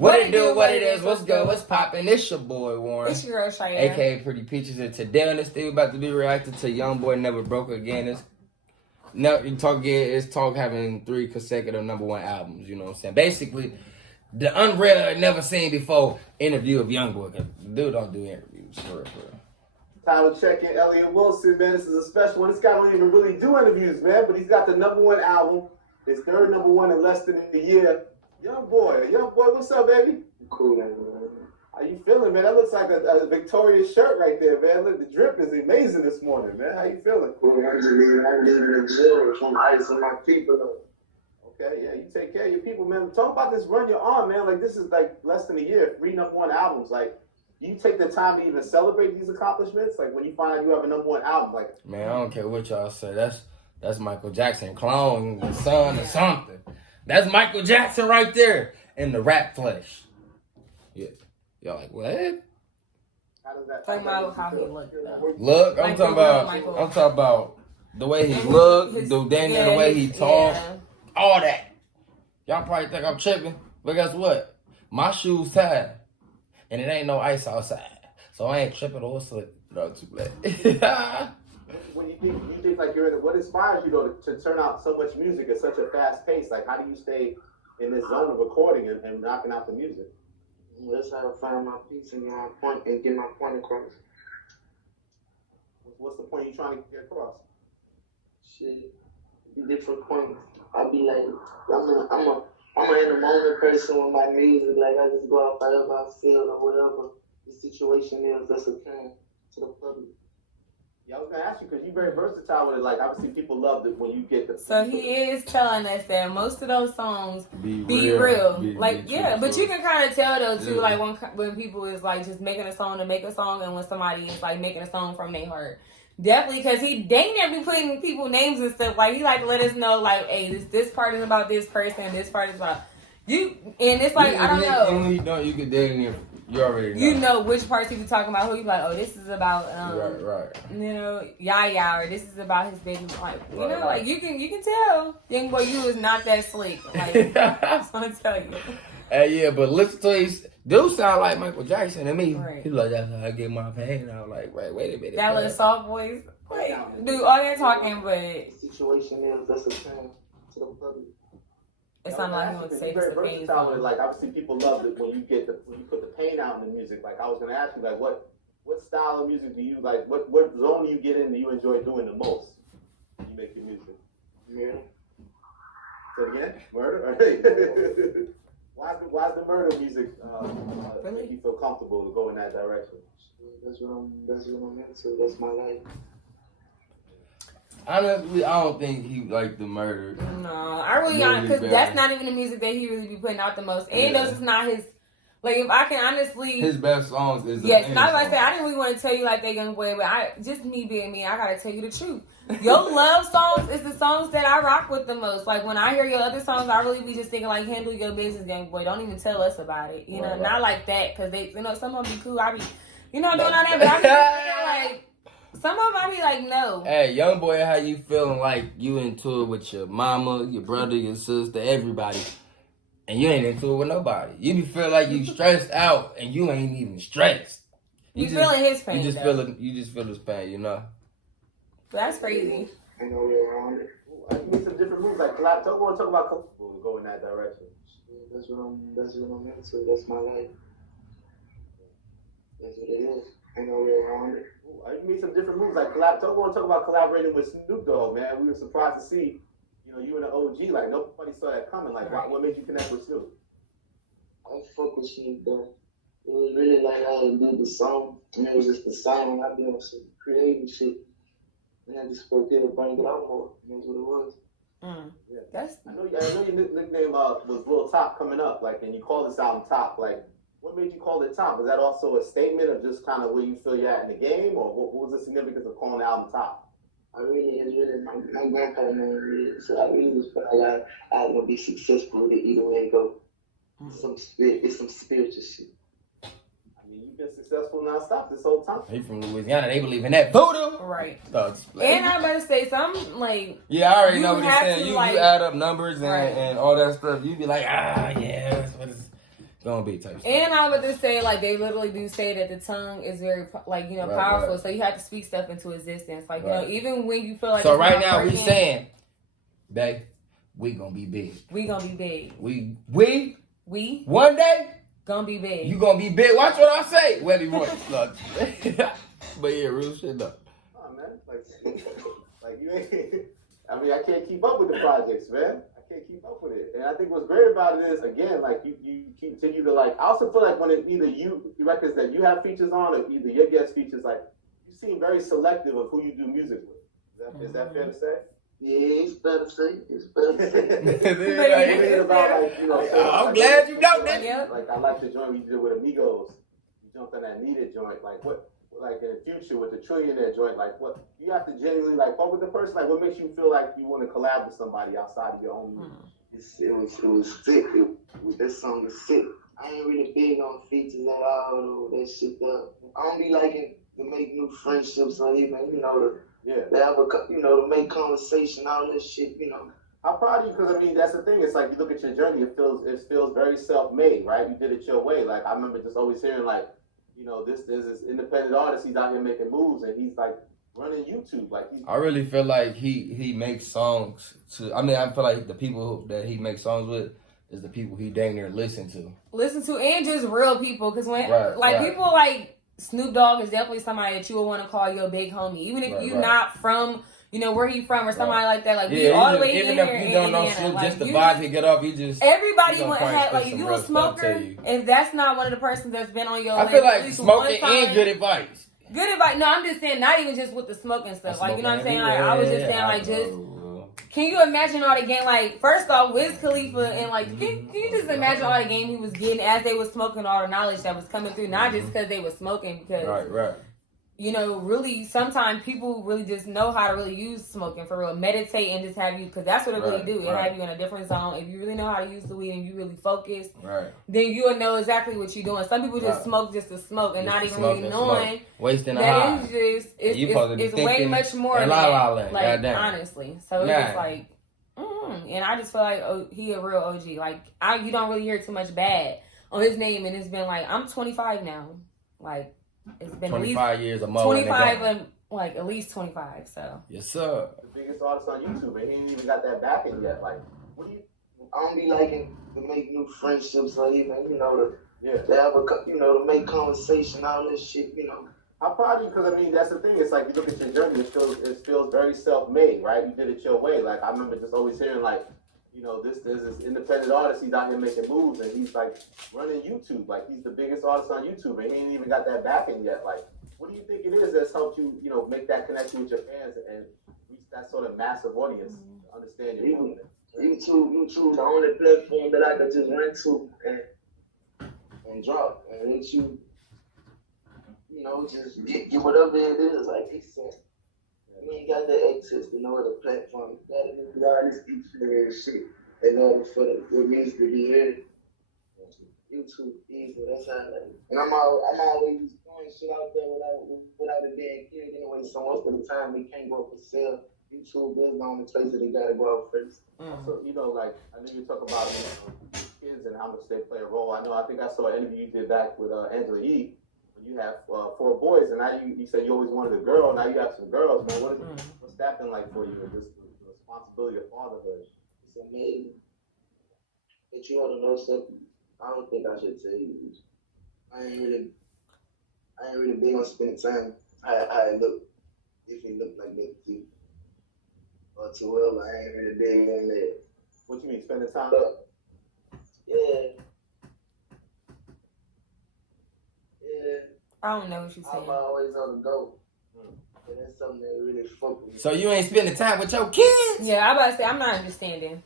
What it do, what it is, what's good, what's poppin'? It's your boy, Warren. It's your girl, Shiaira. A.K.A. Pretty Peaches. And today on this thing, we're about to be reacting to YoungBoy Never Broke Again. It's talk having 3 consecutive #1 albums, you know what I'm saying? Basically, the unreal, never seen before interview of YoungBoy. Cause the dude don't do interviews, for real. Time to check in Elliot Wilson, man. This is a special one. This guy don't even really do interviews, man, but he's got the #1 album. His third #1 in less than a year. YoungBoy, what's up, baby? Cool, man. How you feeling, man? That looks like a Victoria's shirt right there, man. Look, the drip is amazing this morning, man. How you feeling? Cool, I'm just leaving the gym with some ice on my people, though. Okay, yeah, you take care of your people, man. Talk about this run you're on, man. Like, this is like less than a year, 3 #1 albums. Like, you take the time to even celebrate these accomplishments? Like, when you find out you have a #1 album, like... Man, I don't care what y'all say. That's Michael Jackson clone, son or something. That's Michael Jackson right there in the rap flesh. Yeah. Y'all like, what? How does that... Talking about how he looked, though. Look, I'm talking about the way he looked, the way he talked, all that. Y'all probably think I'm tripping, but guess what? My shoes tied, and it ain't no ice outside, so I ain't tripping or slip. No, too bad. When you think like you're in it, what inspires you though to turn out so much music at such a fast pace? Like, how do you stay in this zone of recording and knocking out the music? That's how I find my peace and get my point across. What's the point you're trying to get across? Shit, different points. I be like, I'm an in the moment person with my music. Like, I just go out however I feel or whatever the situation is that's occurring to the public. Yeah, I was gonna ask you because you're very versatile with it. Like, obviously, people love it when you get the. So he is telling us that most of those songs be real. But you can kind of tell though too, like when people is like just making a song to make a song, and when somebody is like making a song from their heart. Definitely, because they never be putting people names and stuff. Like, he like to let us know, like, hey, this part is about this person, this part is about you, and it's like, I don't know. And when you don't, you can dig you already know. You know which parts he be talking about. Who you like? Oh, this is about right. You know, Yaya, or this is about his baby. Like, you know, like you can tell, YoungBoy, you is not that slick. Like, I just want to tell you. Yeah, but listen to his dude sound like Michael Jackson to me. Right. He's like, that's how I get my pain. I was like, wait a minute. That little soft voice. Wait, dude, all that talking, but the situation is that's occurring to the public. It's not like he would say this the pain. Like, obviously, people love it when you put the pain out in the music. Like, I was gonna ask you, like, what style of music do you like? What zone do you get in that you enjoy doing the most when you make your music? Murder. Say it again. Murder. Why's the murder music Really? make you feel comfortable to go in that direction? That's what I'm into. That's my life. Honestly, I don't think he liked the murder. No, I really don't, because that's not even the music that he really be putting out the most. And those is not his. Like, if I can honestly, his best songs is yes. Not like I said, I didn't really want to tell you like that YoungBoy, but just me being me, I gotta tell you the truth. Your love songs is the songs that I rock with the most. Like, when I hear your other songs, I really be just thinking like, handle your business, YoungBoy. Don't even tell us about it. You know, not like that, because they, you know, some of them be cool. I be, doing all that, but I be thinking, like. Some of them I be like, no. Hey, YoungBoy, how you feeling like you into it with your mama, your brother, your sister, everybody, and you ain't into it with nobody? You be feeling like you stressed out, and you ain't even stressed. You feeling his pain, You just feel his pain, you know? That's crazy. I know we're around it. I need some different moves. Like, I don't want to talk about comfortable to go in that direction. That's what I'm into. That's my life. That's what it is. I know we're around it. I need some different moves. Like, don't want to talk about collaborating with Snoop Dogg, man. We were surprised to see, you and the OG. Like, nobody saw that coming. Like, what made you connect with Snoop? I fuck with Snoop Dogg. It was really like I would do the song, and it was just the sound. I be on some creative shit, and I just spoke there to bring it out more. That's what it was. Yeah. I know your nickname was Lil Top coming up. Like, and you call this album Top. Like, what made you call it Top? Was that also a statement of just kind of where you feel you're at in the game, or what was the significance of calling the album Top? It's really my grandpa name really. So I really was like I was gonna be successful with it either way it go. It's some spiritual shit. I mean, you've been successful nonstop this whole time. He from Louisiana. They believe in that voodoo. Right. And I'm about to say something like. Yeah, I already know what you're saying. You like, add up numbers and all that stuff. You be like, yeah, that's what it's. Gonna be type stuff. And I would just say, like, they literally do say that the tongue is very, like, you know, powerful. Right. So you have to speak stuff into existence. Like, you know, even when you feel like. So right now we saying, babe, we gonna be big. We gonna be big. We one day gonna be big. You gonna be big. Watch what I say. Webby voice. But yeah, real shit though. Oh man, like you ain't. I mean, I can't keep up with the projects, man. Can't keep up with it. And I think what's great about it is, again, like you continue to like, I also feel like when it either you records that you have features on or either your guest features, like you seem very selective of who you do music with. Is that fair to say? Yeah, it's better to say. It's better to say. I'm glad you know that. Like I like the joint we did with Amigos. You jumped on that Needed joint. Like what? Like in the future with the Trillionaire joint, like what you have to genuinely like fuck with the person, like what makes you feel like you want to collab with somebody outside of your own music? It was sick. That song was sick. I ain't really big on features at all, that shit though. I don't be liking to make new friendships or even, you know, to have a, you know, to make conversation, all that shit, you know. I'm proud of you because I mean that's the thing. It's like you look at your journey, it feels very self-made, right? You did it your way. Like I remember just always hearing like, you know, there's this independent artist. He's out here making moves, and he's like running YouTube. Like I really feel like he makes songs to. I mean, I feel like the people that he makes songs with is the people he dang near listen to, and just real people. Because when people like Snoop Dogg is definitely somebody that you would want to call your big homie, even if you're not from. You know, where he from or somebody like that. Like, we all the way in here. Even if you don't know Snoop, like, just the vibe he get off, he just... Everybody want to have, like, if you a smoker, and that's not one of the persons that's been on your list. I feel like smoking and good advice. Good advice. No, I'm just saying, not even just with the smoking stuff. Like, you know what I'm saying? Like, I was just saying, like, just... Can you imagine all the game? Like, first off, Wiz Khalifa, and, like, can you just imagine all the game he was getting as they was smoking, all the knowledge that was coming through? Not just because they were smoking, because... Right. You know, really, sometimes people really just know how to really use smoking for real. Meditate and just have you, because that's what it really do. It have you in a different zone. If you really know how to use the weed and you really focus, then you'll know exactly what you're doing. Some people just smoke just to smoke and not even really knowing wasting that it's way much more than that. Like, honestly. So it's just like, and I just feel like he a real OG. Like, you don't really hear too much bad on his name, and it's been like, I'm 25 now. Like, it's been 25 years of 25 and like at least 25. So yes, sir. The biggest artist on YouTube, and he ain't even got that backing yet. Like, what do you? I don't be liking to make new friendships or even, you know, to have a, you know, to make conversation, all this shit, you know. I'm proud of you because I mean that's the thing. It's like you look at your journey, it feels very self-made, right? You did it your way. Like I remember just always hearing like, you know, there's this independent artist. He's out here making moves, and he's like running YouTube. Like he's the biggest artist on YouTube, and he ain't even got that backing yet. Like, what do you think it is that's helped you, you know, make that connection with your fans and reach that sort of massive audience to understand your movement? YouTube, the only platform that I could just run to and drop, and let you, you know, just get whatever it is. Like he said. You ain't got that access to no other platform. You gotta do all this dictionary shit in order for the music to be heard. YouTube is, that's how I like it. And I'm always doing shit out there without it being cleared anyway. So most of the time we can't go for sale. YouTube is the only place that they gotta go out first. So, you know, like, I know you talk about kids and how much they play a role. I think I saw an interview you did back with Angela Yee. You have 4 boys, and now you said you always wanted a girl. Now you have some girls, man. What's that been like for you? Just the responsibility of fatherhood. It's amazing. But you ought to know something. I don't think I should tell you this. I ain't really big on spending time. How it look. If it look like that too. Or too well, I ain't really big on that. What you mean, spending time? Yeah. I don't know what you're saying. I'm always on the go. And that's something that really fuck with me. So you ain't spending time with your kids? Yeah, I'm about to say, I'm not understanding.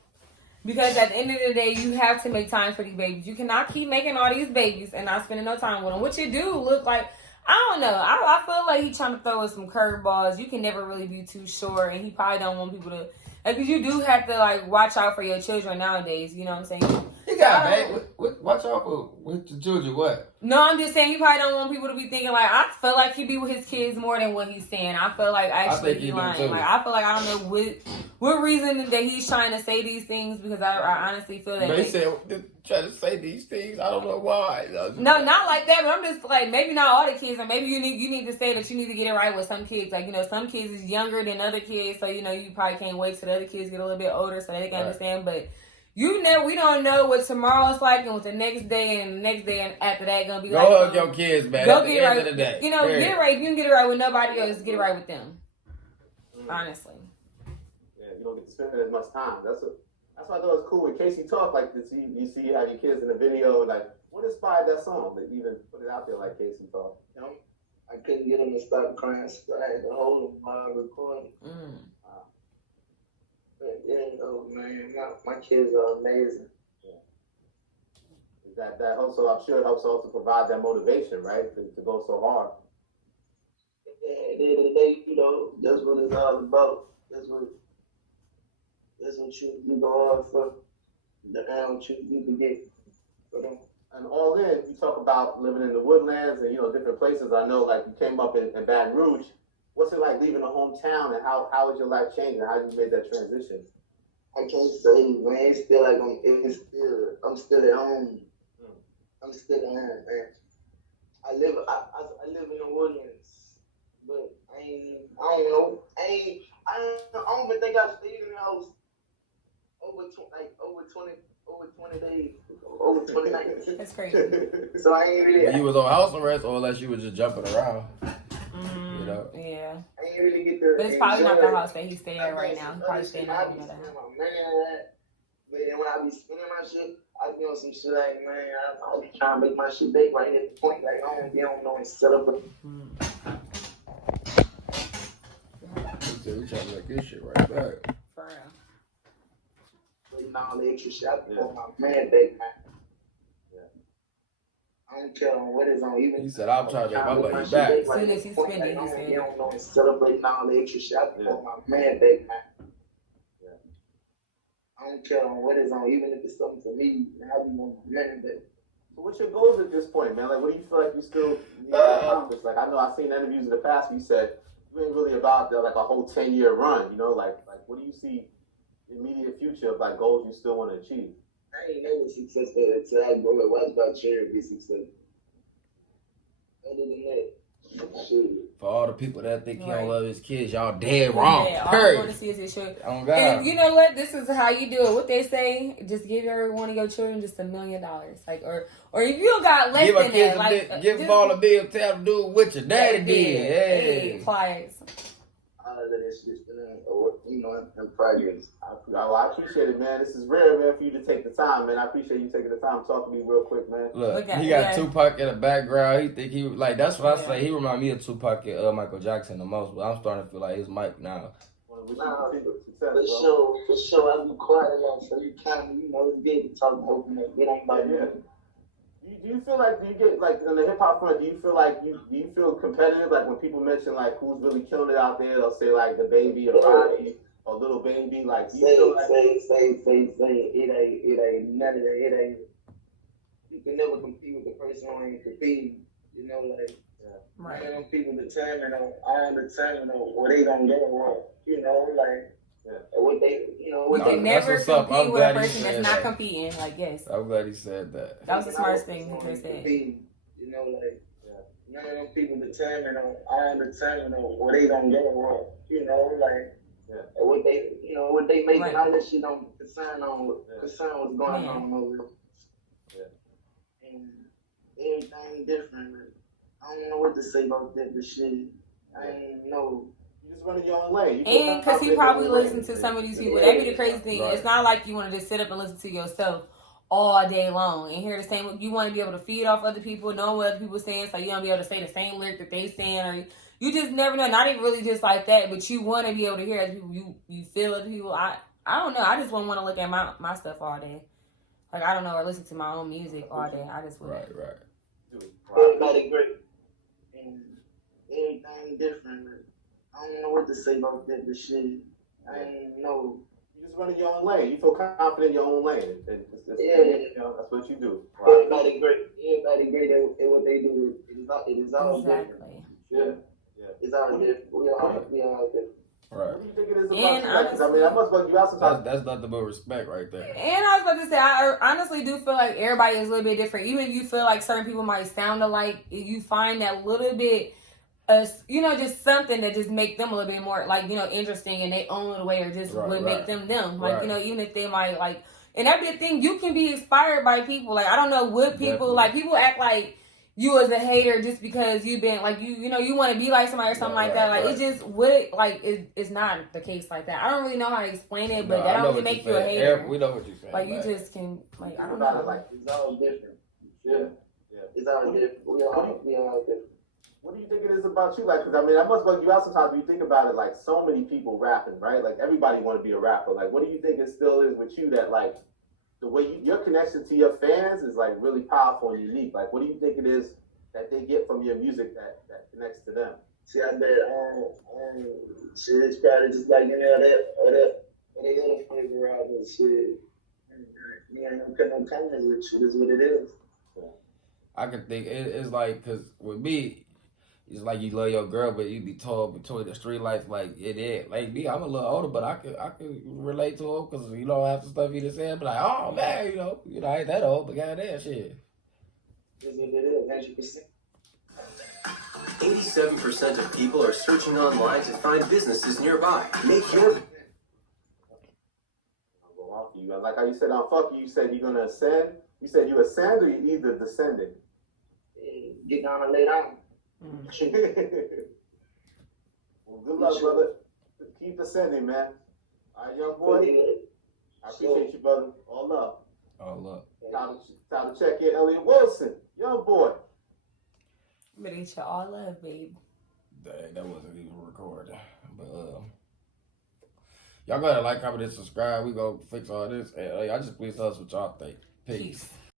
Because at the end of the day, you have to make time for these babies. You cannot keep making all these babies and not spending no time with them. What you do look like, I don't know. I feel like he's trying to throw us some curveballs. You can never really be too sure. And he probably don't want people to, like, because you do have to, like, watch out for your children nowadays. You know what I'm saying? You got, babe? Watch out with the children. What? No, I'm just saying you probably don't want people to be thinking like I feel like he be with his kids more than what he's saying. I feel like actually he's lying. Like I feel like I don't know what reason that he's trying to say these things because I honestly feel that they said trying to say these things. I don't know why. No, not like that. But I'm just like maybe not all the kids, and maybe you need to say that you need to get it right with some kids. Like some kids is younger than other kids, so you probably can't wait till the other kids get a little bit older so they can understand. But we don't know what tomorrow's like and what the next day and after that gonna be like. Go hug your kids, man. Go get it right. End of the day. Get it right. If you can get it right with nobody else, get it right with them. Honestly. Yeah, you don't get to spend as much time. That's why I thought it was cool when Casey talked like this. You see you have your kids in the video, like what inspired that song? That even put it out there like Casey talked. I couldn't get him to stop crying, so I had to hold him while I recorded. Man, my kids are amazing. Yeah. That also, I'm sure it helps also provide that motivation, right, to go so hard. At the end of the day, that's what it's all about. That's what you go hard for. The what you can get for them. And all in, you talk about living in the woodlands and different places. I know, like you came up in Baton Rouge. What's it like leaving a hometown, and how has your life changed, and how you made that transition? I can't say, man. It's still like I'm still at home. I'm still at home, man. I live in the woodlands, but I don't know. I don't even think I stayed in the house over 20 days, over 20 nights. That's crazy. So I ain't really. You was on house arrest, or unless you was just jumping around. Yeah. I ain't really get the. But it's probably not the house that he's staying at right now. He's probably staying at home. But then when I be spending my shit, I be on some shit like, man, I be trying to make my shit big right at the point. Like, I don't be on no set up. We trying to make this shit right back. For real. Waiting all the extra shit. I be on my man back, man. I don't care on what is on. Even he said, I'm trying to make my money back. As soon as he's spending, he said. You don't know, celebrating all the extra shit. I be on my man back, man. I don't care on what is on, even if it's something for me, I be on my man back. So what's your goals at this point, man? Like, what do you feel like you still need to accomplish? Like, I know I've seen interviews in the past where you said you ain't really about like a whole 10-year run, like what do you see immediate future of like goals you still want to achieve? I ain't never successful until I go and watch about Cherry be successful. Other than that, shit. For all the people that think he don't love his kids, y'all dead wrong. Yeah, all I want to see is his children. Oh, God. And you know what? This is how you do it. What they say, just give every one of your children just $1 million. Like, or if you got less than that, like, give them all a bill, tell them to do what your daddy did. Hey, pliers. All of that shit, in progress. I appreciate it, man. This is rare, man, for you to take the time, man. I appreciate you taking the time to talk to me real quick, man. Look, he got Tupac in the background. He think he like that's what I say. He remind me of Tupac and Michael Jackson the most, but I'm starting to feel like his Mike now. For sure, I'll be quiet enough so you kind of, it's good to talk and open up. It ain't about me. Do you feel like, do you get, like, on the hip-hop front, do you feel like, do you feel competitive? Like, when people mention, like, who's really killing it out there, they'll say, like, the Baby or Roddy or Little Baby. Like, do you feel like... Say. It ain't none of that. It ain't... You can never compete with the person who ain't competing. Like... Right. Some people determine what they gonna get on. Like... What they, you can never compete with a person that's not competing. Like, yes. I'm glad he said that. That was the smartest thing he could have said. Like, none of them people determine what they gonna get on. Like, what they making all that shit don't concern what's going on over. And everything different. I don't know what to say about that shit. I ain't know. Running your own way. And because he probably listened to some of these people. That'd be the crazy thing. Right. It's not like you want to just sit up and listen to yourself all day long and hear the same. You want to be able to feed off other people, know what other people are saying, so you don't be able to say the same lyric that they saying, or you just never know. Not even really just like that, but you want to be able to hear other people. You feel other people. I don't know. I just wouldn't want to look at my stuff all day. Like, I don't know, or listen to my own music all day. I just wouldn't. Right. Everybody great. And everything different. I don't know what to say about that shit. I ain't know. You just running your own lane. You feel confident in your own lane. You know, that's what you do. Right? Everybody great at what they do. It is all Exactly. different. Yeah. It's all different. We all different. Right. What do you think it is about And you? Honestly, I mean, I must bug you out sometimes. That's nothing but respect right there. And I was about to say, I honestly do feel like everybody is a little bit different. Even if you feel like certain people might sound alike, you find that little bit, you know, just something that just make them a little bit more, like, you know, interesting in their own little way, or just would make them them. Like, you know, even if they might, like, and that'd be a thing, you can be inspired by people. Like, I don't know what people, like, people act like you as a hater just because you've been, like, you know, you want to be like somebody or something like that. Like, it just would, like, it's not the case like that. I don't really know how to explain it, but that don't really make you a hater. We know what you're saying. Like, you just can, like, I don't About know. it, like, it's all different. Yeah. It's all different. We all different. What do you think it is about you? Like, because I mean, I must bug you out sometimes when you think about it. Like, so many people rapping, right? Like, everybody want to be a rapper. Like, what do you think it still is with you that, like, the way your connection to your fans is, like, really powerful and unique? Like, what do you think it is that they get from your music that connects to them? See, I bet, shit, it's probably just like, you know, that other flavor rappers, shit. Me and them couldn't come with you. This is what it is. I can think it's like, because with me, it's like you love your girl, but you be told between the street life, like, it is. Like me, I'm a little older, but I could relate to her, because, you know, after stuff he just said, but like, oh, man, you know, I ain't that old, but goddamn, shit. This is what it is, 87% of people are searching online to find businesses nearby. Make your... Like how you said on Fuck You said you're going to ascend. You said you ascend or you either descending? Get down and lay down. Well, good luck, brother. Keep ascending, man. All right, young boy. I appreciate you, brother. All love. All love. Time to check in Elliot Wilson. Young boy. But it's your all love, babe. Dang, that wasn't even recorded. But y'all go ahead and like, comment, and subscribe. We gonna fix all this. And y'all just please tell us what y'all think. Peace.